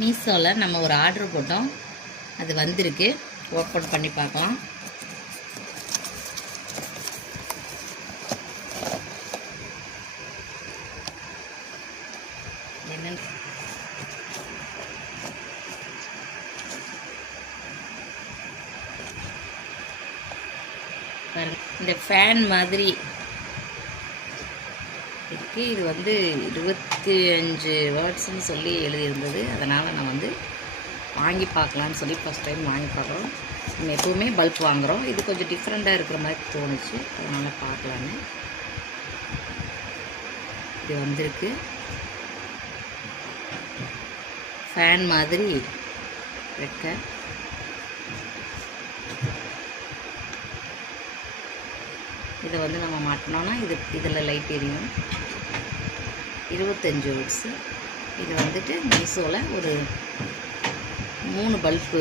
மீஷோவில் நம்ம ஒரு ஆர்டர் போட்டோம், அது வந்திருக்கு. ஓப்பன் பண்ணி பார்க்கலாம். என்னன்னு இந்த ஃபேன் மாதிரி இருக்குது. இது வந்து 25 வாட்ஸ்ன்னு சொல்லி எழுதியிருந்தது. அதனால் நான் வந்து வாங்கி பார்க்கலான்னு சொல்லி ஃபஸ்ட் டைம் வாங்கி பார்க்குறோம். நம்ம எப்போவுமே பல்ப் வாங்குகிறோம். இது கொஞ்சம் டிஃப்ரெண்ட்டாக இருக்கிற மாதிரி தோணுச்சு, அதனால் பார்க்கலான்னு இது வந்திருக்கு. ஃபேன் மாதிரி வைக்க இதை வந்து நம்ம மாட்டினோன்னா இதில் லைட் எரியும். 25 வாட்ஸு. இது வந்துட்டு மீஷோவில் ஒரு 3 பல்பு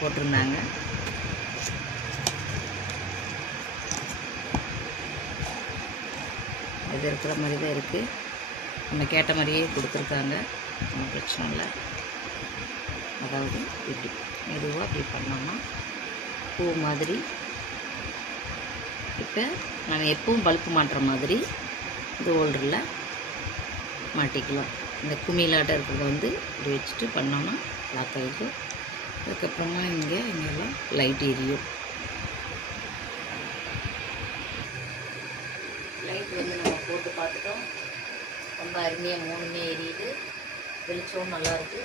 போட்டிருந்தாங்க. இது இருக்கிற மாதிரி தான் இருக்குது. நம்ம கேட்ட மாதிரியே கொடுத்துருக்காங்க, ஒன்றும் பிரச்சனை இல்லை. அதாவது இப்படி மெதுவாக இப்படி பண்ணோம்னா பூ மாதிரி. இப்போ நம்ம எப்பவும் பல்பு மாட்டுற மாதிரி இந்த ஹோல்டரில் மாட்டிக்கலாம். இந்த குமிழாட்டம் இருக்கிறத வந்து இப்படி வச்சுட்டு பண்ணோன்னா லாக் ஆகிடும். அதுக்கப்புறமா இங்கெல்லாம் லைட் எரியும். லைட் வந்து நம்ம போட்டு பார்த்துட்டோம். ரொம்ப அருமையாக 3மே எரியுது. வெளிச்சமும் நல்லாயிருக்கு.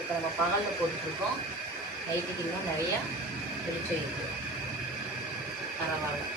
இப்போ நம்ம பகலில் போட்டுட்ருக்கோம். நைட்டுக்கு இன்னும் நிறையா வெளிச்சம் இருக்குது. பரவாயில்ல.